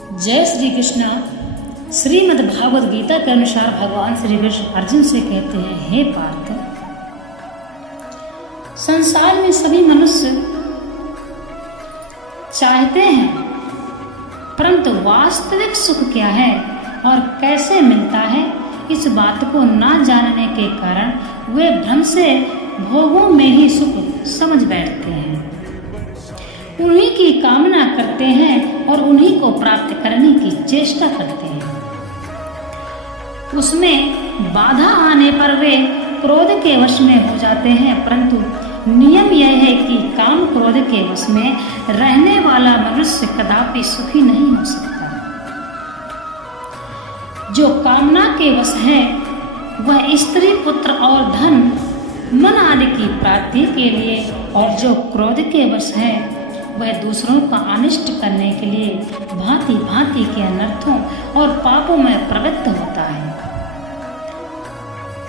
जय श्री कृष्णा। श्रीमद् भागवत गीता के अनुसार भगवान श्री कृष्ण अर्जुन से कहते हैं, हे पार्थ, संसार में सभी मनुष्य चाहते हैं, परंतु वास्तविक सुख क्या है और कैसे मिलता है, इस बात को ना जानने के कारण वे भ्रम से भोगों में ही सुख समझ बैठते हैं। उन्हीं की कामना करते हैं और उन्हीं को प्राप्त करने की चेष्टा करते हैं। उसमें बाधा आने पर वे क्रोध के वश में हो जाते हैं, परंतु नियम यह है कि काम क्रोध के वश में रहने वाला मनुष्य कदापि सुखी नहीं हो सकता। जो कामना के वश है वह स्त्री, पुत्र और धन, मन आदि की प्राप्ति के लिए, और जो क्रोध के वश है वह दूसरों का अनिष्ट करने के लिए भांति भांति के अनर्थों और पापों में प्रवृत्त होता है।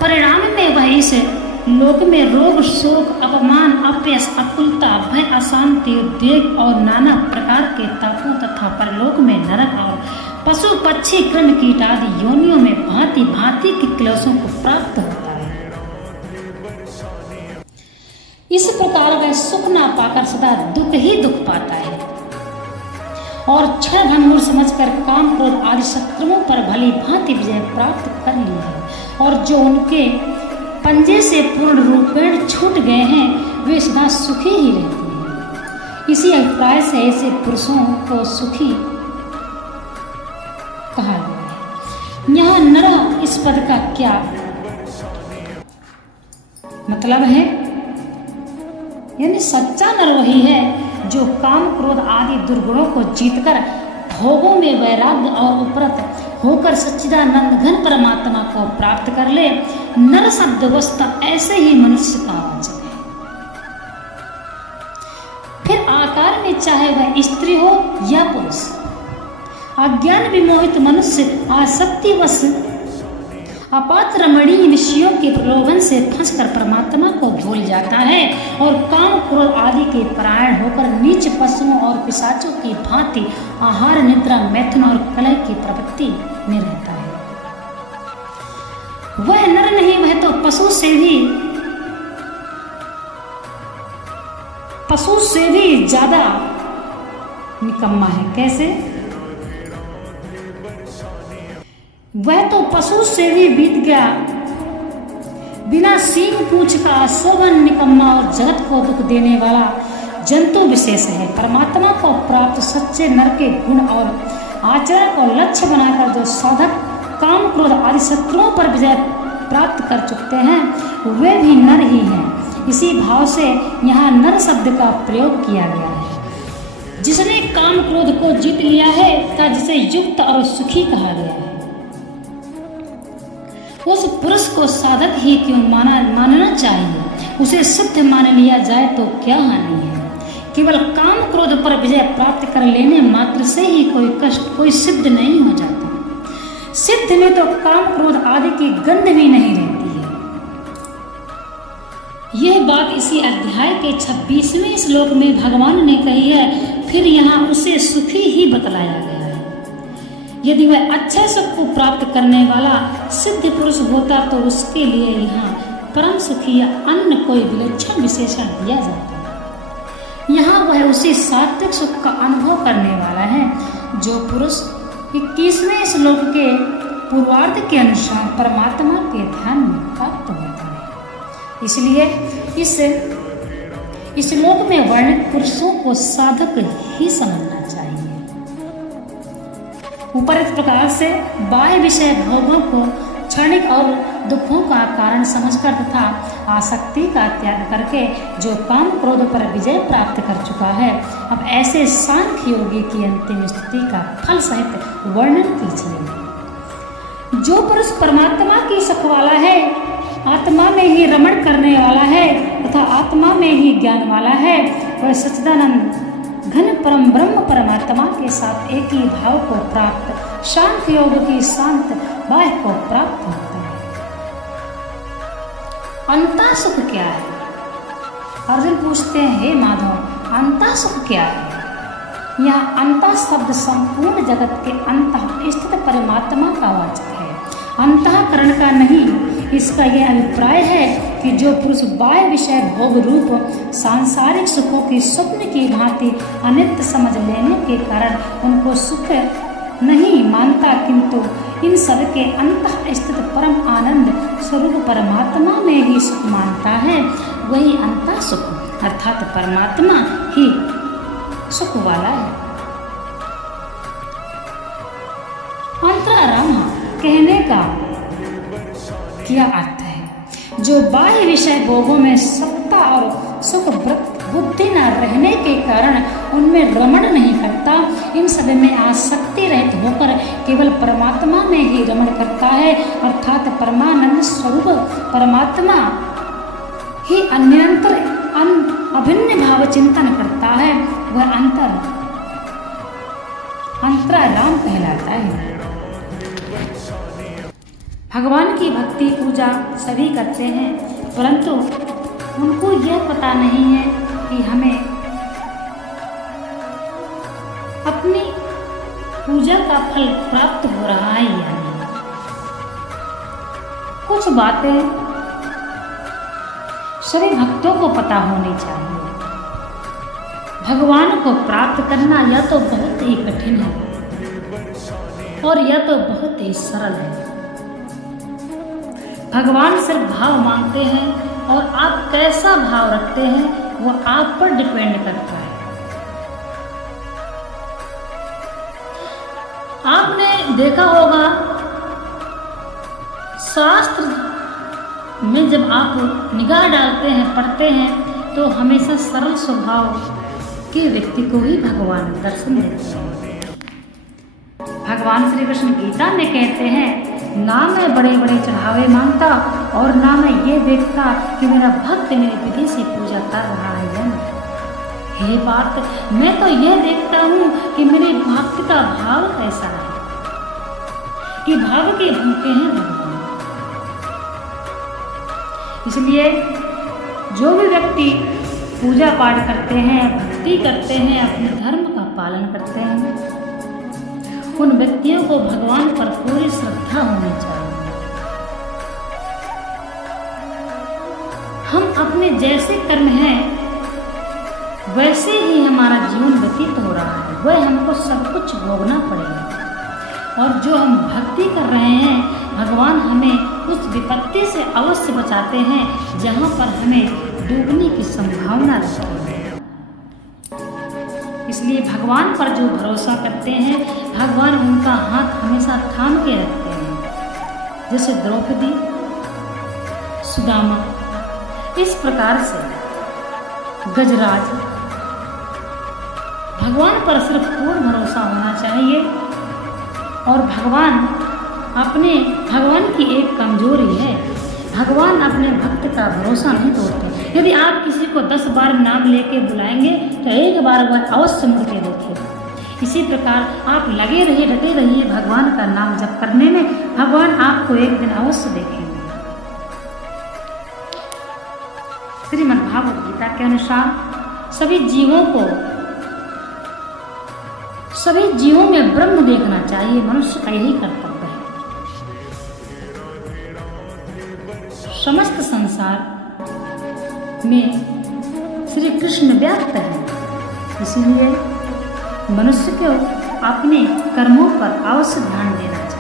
परिणाम में वह इस लोक में रोग, शोक, अपमान, अपयश, अकुलता, भय, अशांति, उद्वेग और नाना प्रकार के तापों तथा परलोक में नरक और पशु, पक्षी, कृमि, कीट आदि योनियों में भांति भांति के क्लेशों को प्राप्त होता है। इस प्रकार वह सुख ना पाकर सदा दुख ही दुख पाता है और क्षण भंगुर समझकर काम, क्रोध आदि शत्रुओं पर भली भांति विजय प्राप्त कर ली है, और जो उनके पंजे से पूर्ण रूपेण छूट गए हैं वे सदा सुखी ही रहते हैं। इसी अभिप्राय से ऐसे पुरुषों को सुखी कहा गया है। यहाँ नरह इस पद का क्या मतलब है? यानी सच्चा नर वही है जो काम, क्रोध आदि दुर्गुणों को जीतकर भोगों में वैराग्य और उपरत होकर सच्चिदानंद घन परमात्मा को प्राप्त कर ले। नर शब्द वस्तु ऐसे ही मनुष्य का वाचक है। फिर आकार में चाहे वह स्त्री हो या पुरुष, अज्ञान विमोहित मनुष्य आसक्तिवश अपात्र रमणीय विषयों के प्रलोभन से फंसकर परमात्मा को भूल जाता है और काम, क्रोध आदि के परायण होकर नीच पशुओं और पिशाचों की भांति आहार, निद्रा, मैथुन और कलह की प्रवृत्ति में रहता है। वह नर नहीं, वह तो पशु से भी ज्यादा निकम्मा है। कैसे? वह तो पशु से भी बीत गया, बिना सींग पूंछ का शोभन, निकम्मा और जगत को दुख देने वाला जंतु विशेष है। परमात्मा को प्राप्त सच्चे नर के गुण और आचरण को लक्ष्य बनाकर जो साधक काम, क्रोध आदि शत्रुओं पर विजय प्राप्त कर चुके हैं वे भी नर ही हैं। इसी भाव से यहाँ नर शब्द का प्रयोग किया गया है। जिसने काम, क्रोध को जीत लिया है तथा जिसे युक्त और सुखी कहा गया है, उस पुरुष को साधक ही क्यों मानना चाहिए? उसे सिद्ध मान लिया जाए तो क्या हानि है? केवल काम, क्रोध पर विजय प्राप्त कर लेने मात्र से ही कोई कष्ट, कोई सिद्ध नहीं हो जाता। सिद्ध में तो काम, क्रोध आदि की गंध भी नहीं रहती है। यह बात इसी अध्याय के 26वें श्लोक में भगवान ने कही है। फिर यहाँ उसे सुखी ही बतलाया गया है। यदि वह अच्छे सुख को प्राप्त करने वाला सिद्ध पुरुष होता तो उसके लिए यहाँ परम सुखी या अन्य कोई विलक्षण विशेषण दिया जाता। यहाँ वह उसी सात्विक सुख का अनुभव करने वाला है जो पुरुष 21वें श्लोक के पूर्वार्ध के अनुसार परमात्मा के ध्यान में प्राप्त होता है। इसलिए इस श्लोक में वर्णित पुरुषों को साधक ही समझना चाहिए। उपरित प्रकार से बाह्य विषय भोगों को क्षणिक और दुखों का कारण समझकर तथा आसक्ति का त्याग करके जो काम, क्रोध पर विजय प्राप्त कर चुका है, अब ऐसे सांख्य योगी की अंतिम स्थिति का फल सहित वर्णन कीजिए। जो पुरुष परमात्मा की सुख वाला है, आत्मा में ही रमण करने वाला है तथा आत्मा में ही ज्ञान वाला है, वह सच्चिदानंद घन परम ब्रह्म परमात्मा के साथ एक ही भाव को प्राप्त शांत योग की शांत बाह्य को प्राप्त होता है। अंता सुख क्या है? अर्जुन पूछते हैं, हे माधव, अंता सुख क्या है? यह अंतः शब्द संपूर्ण जगत के अंतः स्थित परमात्मा का वाचक है, अंतःकरण का नहीं। इसका यह अभिप्राय है कि जो पुरुष बाह्य विषय भोग रूप सांसारिक सुखों की स्वप्न की भांति अनित्य समझ लेने के कारण उनको सुख नहीं मानता, किंतु इन सब के अंतः स्थित परम आनंद स्वरूप परमात्मा में ही सुख मानता है, वही अंतः सुख अर्थात परमात्मा ही सुख वाला है। अंतराराम कहने का क्या अर्थ है? जो बाह्य विषय भोगों में सत्ता और सुख बुद्धि न रहने के कारण उनमें रमण नहीं करता, इन सब में आसक्ति रहित होकर केवल परमात्मा में ही रमण करता है, अर्थात परमानंद स्वरूप परमात्मा ही अन्यंतर अभिन्न भाव चिंतन करता है, वह अंतराराम कहलाता है। भगवान की भक्ति पूजा सभी करते हैं, परंतु उनको यह पता नहीं है कि हमें अपनी पूजा का फल प्राप्त हो रहा है या नहीं। कुछ बातें सभी भक्तों को पता होनी चाहिए। भगवान को प्राप्त करना या तो बहुत ही कठिन है और या तो बहुत ही सरल है। भगवान सिर्फ भाव मांगते हैं और आप कैसा भाव रखते हैं वो आप पर डिपेंड करता है। आपने देखा होगा शास्त्र में जब आप निगाह डालते हैं, पढ़ते हैं, तो हमेशा सरल स्वभाव के व्यक्ति को ही भगवान दर्शन देते हैं। भगवान श्री कृष्ण गीता में कहते हैं, ना मैं बड़े बड़े चढ़ावे मांगता और ना मैं ये देखता कि मेरा भक्त मेरी विधि से पूजा कर रहा है या नहीं। हे पार्थ, मैं तो यह देखता हूँ कि मेरे भक्त का भाव कैसा है, कि भाव के भूखे हैं भगवान। इसलिए जो भी व्यक्ति पूजा पाठ करते हैं, भक्ति करते हैं, अपने धर्म का पालन करते हैं, उन व्यक्तियों को भगवान पर पूरी श्रद्धा होनी चाहिए। हम अपने जैसे कर्म हैं वैसे ही हमारा जीवन व्यतीत हो रहा है, वह हमको सब कुछ भोगना पड़ेगा। और जो हम भक्ति कर रहे हैं, भगवान हमें उस विपत्ति से अवश्य बचाते हैं जहाँ पर हमें डूबने की संभावना रहती है। इसलिए भगवान पर जो भरोसा करते हैं, भगवान उनका हाथ हमेशा थाम के रखते हैं। जैसे द्रौपदी, सुदामा, इस प्रकार से गजराज, भगवान पर सिर्फ पूर्ण भरोसा होना चाहिए। और भगवान की एक कमजोरी है, भगवान अपने भक्त का भरोसा नहीं तोड़ते। यदि आप किसी को 10 बार नाम लेके बुलाएंगे तो एक बार वह अवश्य मुड़ के देखेगा। इसी प्रकार आप लगे रहिए, डटे रहिए भगवान का नाम जप करने में, भगवान आपको एक दिन अवश्य देखेंगे। श्रीमद् भागवत गीता के अनुसार सभी जीवों में ब्रह्म देखना चाहिए, मनुष्य का यही कर्तव्य है। समस्त संसार में श्री कृष्ण व्याप्त है, इसलिए मनुष्य को अपने कर्मों पर अवश्य ध्यान देना चाहिए।